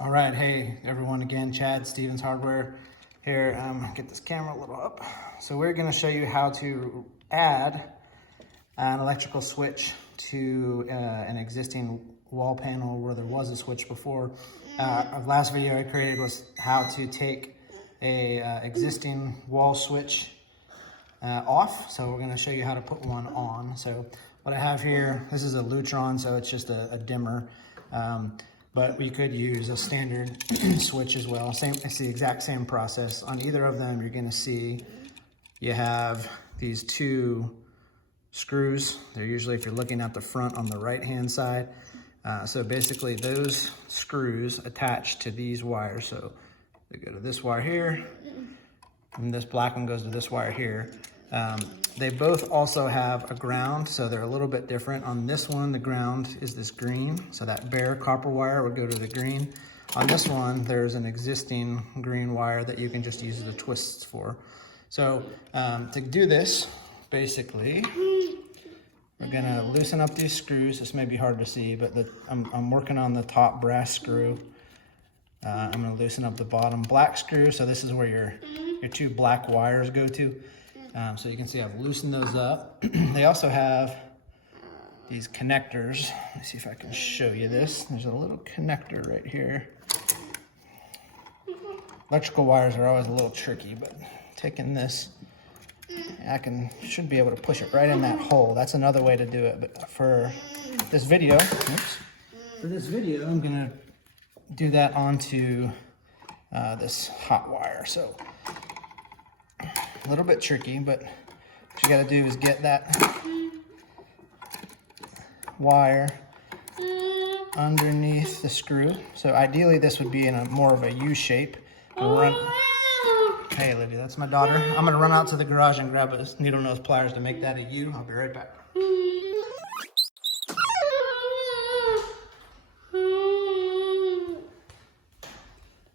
All right, hey everyone again, Chad, Stevens Hardware here. Get this camera a little up. So we're gonna show you how to add an electrical switch to an existing wall panel where there was a switch before. Our last video I created was how to take a existing wall switch off. So we're gonna show you how to put one on. So what I have here, this is a Lutron, so it's just a dimmer. But we could use a standard switch as well. It's the exact same process. On either of them, you're gonna see you have these two screws. They're usually, if you're looking at the front on the right-hand side. So basically those screws attach to these wires. So they go to this wire here, and this black one goes to this wire here. They both also have a ground, so they're a little bit different. On this one, the ground is this green, so that bare copper wire would go to the green. On this one, there's an existing green wire that you can just use the twists for. So to do this, basically, we're gonna loosen up these screws. This may be hard to see, but I'm working on the top brass screw. I'm gonna loosen up the bottom black screw. So this is where your two black wires go to. So you can see I've loosened those up. They also have these connectors. Let me see if I can show you this. There's a little connector right here. Electrical wires are always a little tricky, but taking this, should be able to push it right in that hole. That's another way to do it. But for this video, I'm gonna do that onto this hot wire. So a little bit tricky, but what you gotta do is get that wire underneath the screw. So ideally this would be in more of a U shape. Hey Olivia, that's my daughter. I'm gonna run out to the garage and grab a needle nose pliers to make that a U. I'll be right back.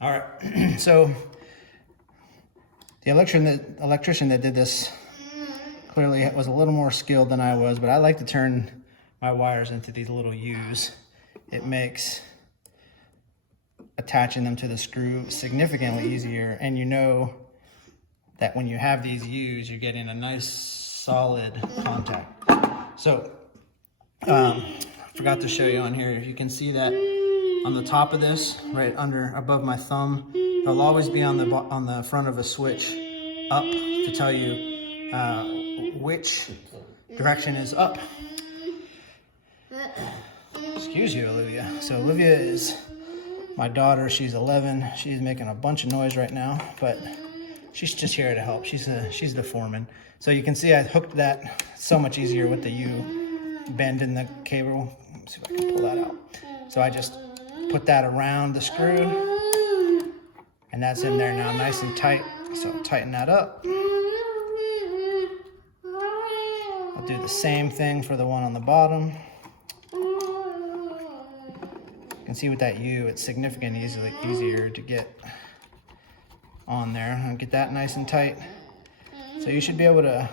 All right, so the electrician that did this clearly was a little more skilled than I was, but I like to turn my wires into these little U's. It makes attaching them to the screw significantly easier, and you know that when you have these U's, you're getting a nice solid contact. So, forgot to show you on here, if you can see that on the top of this, right above my thumb, there'll always be on the front of a switch up to tell you which direction is up. Excuse you, Olivia. So Olivia is my daughter. She's 11. She's making a bunch of noise right now, but she's just here to help. She's the foreman. So you can see I hooked that so much easier with the U bend in the cable. Let's see if I can pull that out. So I just put that around the screw, and that's in there now nice and tight. So I'll tighten that up. I'll do the same thing for the one on the bottom. You can see with that U, it's significantly easier to get on there. I'll get that nice and tight. So you should be able to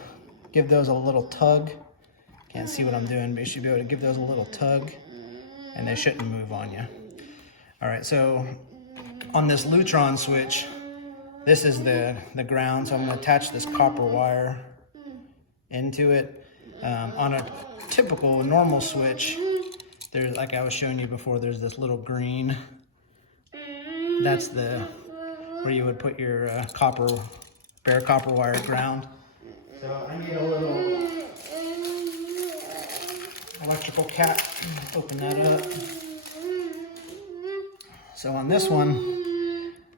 give those a little tug. Can't see what I'm doing, but you should be able to give those a little tug, and they shouldn't move on you. All right, so on this Lutron switch, this is the ground, so I'm gonna attach this copper wire into it. On a typical normal switch, there's, like I was showing you before, there's this little green. That's where you would put your bare copper wire ground. So I need a little electrical cap, open that up. So on this one,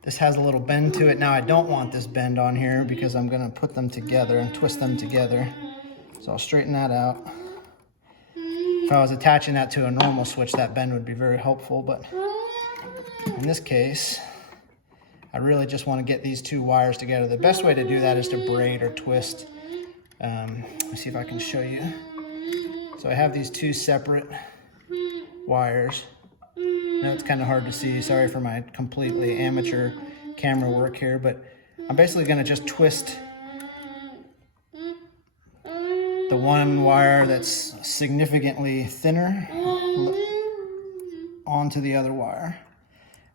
this has a little bend to it. Now I don't want this bend on here because I'm gonna put them together and twist them together. So I'll straighten that out. If I was attaching that to a normal switch, that bend would be very helpful, but in this case, I really just wanna get these two wires together. The best way to do that is to braid or twist. Let me see if I can show you. So I have these two separate wires. I know it's kind of hard to see. Sorry for my completely amateur camera work here, but I'm basically going to just twist the one wire that's significantly thinner onto the other wire.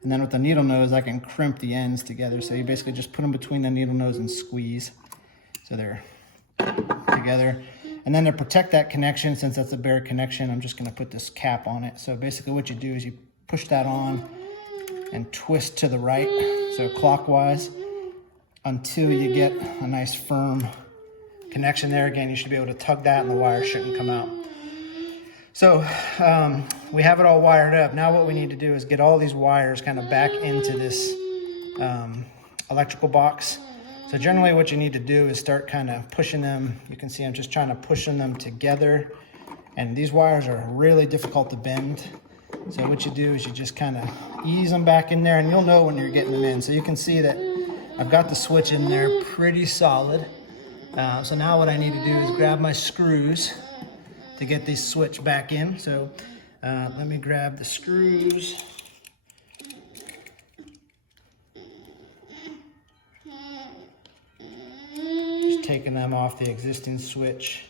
And then with the needle nose, I can crimp the ends together. So you basically just put them between the needle nose and squeeze. So they're together. And then to protect that connection, since that's a bare connection, I'm just gonna put this cap on it. So basically what you do is you push that on and twist to the right, so clockwise, until you get a nice firm connection there. Again, you should be able to tug that and the wire shouldn't come out. So we have it all wired up. Now what we need to do is get all these wires kind of back into this electrical box. So generally what you need to do is start kind of pushing them. You can see I'm just trying to push them together. And these wires are really difficult to bend. So what you do is you just kind of ease them back in there, and you'll know when you're getting them in. So you can see that I've got the switch in there pretty solid. So now what I need to do is grab my screws to get this switch back in. So let me grab the screws. Just taking them off the existing switch.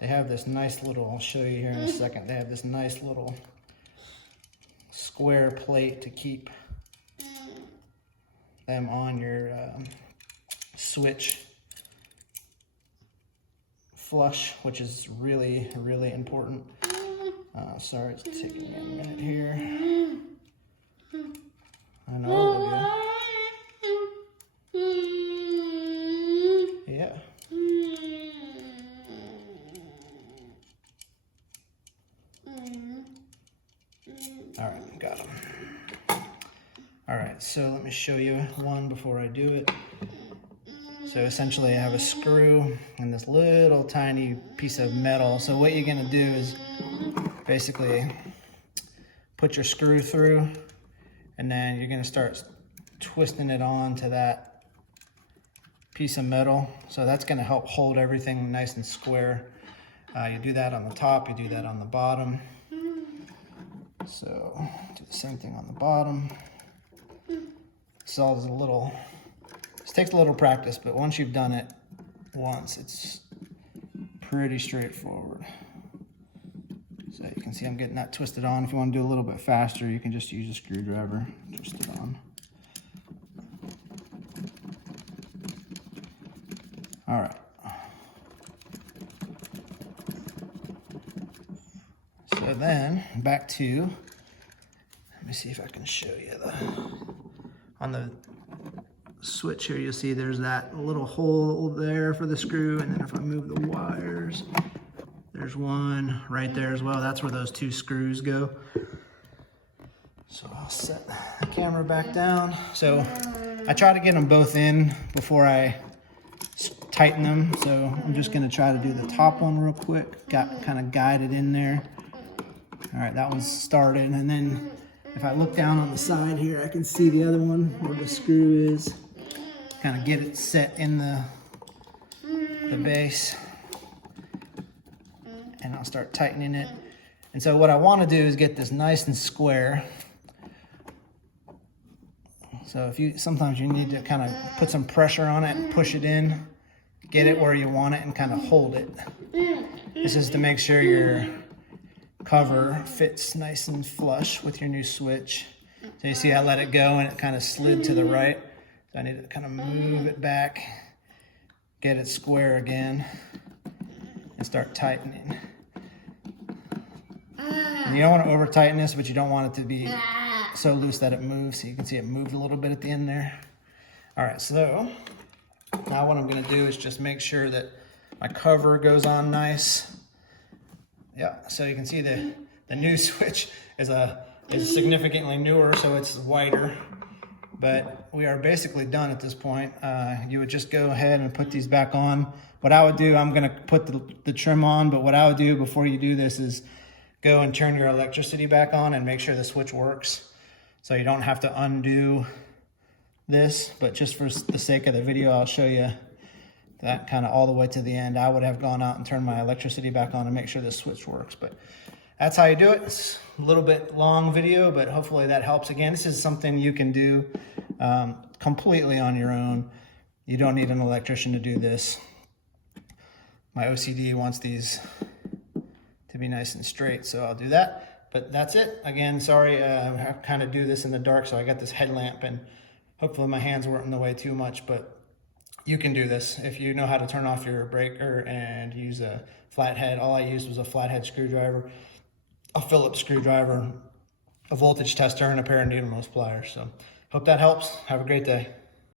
They have this nice little, I'll show you here in a second, they have this nice little square plate to keep them on your switch flush, which is really, really important. Sorry, it's taking me a minute here. I know, yeah. All right, got them. All right, so let me show you one before I do it. So essentially I have a screw and this little tiny piece of metal. So what you're gonna do is basically put your screw through, and then you're gonna start twisting it on to that piece of metal. So that's gonna help hold everything nice and square. You do that on the top, you do that on the bottom. So do the same thing on the bottom. So this takes a little practice, but once you've done it once, it's pretty straightforward. So you can see I'm getting that twisted on. If you want to do a little bit faster, you can just use a screwdriver, twist it on. All right. So then back to, let me see if I can show you on the switch here, you'll see there's that little hole there for the screw, and then if I move the wires, there's one right there as well. That's where those two screws go. So I'll set the camera back down. So I try to get them both in before I tighten them. So I'm just gonna try to do the top one real quick, kind of guide it in there. All right, that one's started, and then if I look down on the side here, I can see the other one where the screw is. Kind of get it set in the base, and I'll start tightening it. And so what I want to do is get this nice and square. So sometimes you need to kind of put some pressure on it and push it in, get it where you want it, and kind of hold it. This is to make sure your cover fits nice and flush with your new switch. So you see I let it go and it kind of slid to the right. So I need to kind of move it back, get it square again, and start tightening. And you don't want to over tighten this, but you don't want it to be so loose that it moves. So you can see it moved a little bit at the end there. All right, so now what I'm gonna do is just make sure that my cover goes on nice. Yeah, so you can see the new switch is significantly newer, so it's whiter. But we are basically done at this point. You would just go ahead and put these back on. What I would do, I'm gonna put the trim on, but what I would do before you do this is go and turn your electricity back on and make sure the switch works. So you don't have to undo this, but just for the sake of the video, I'll show you that kind of all the way to the end. I would have gone out and turned my electricity back on and make sure the switch works, but that's how you do it. It's a little bit long video, but hopefully that helps. Again, this is something you can do completely on your own. You don't need an electrician to do this. My OCD wants these to be nice and straight, so I'll do that. But that's it. Again, sorry, I kind of do this in the dark, so I got this headlamp, and hopefully my hands weren't in the way too much, but you can do this. If you know how to turn off your breaker and use a flathead, all I used was a flathead screwdriver, a Phillips screwdriver, a voltage tester, and a pair of needle nose pliers. So hope that helps. Have a great day.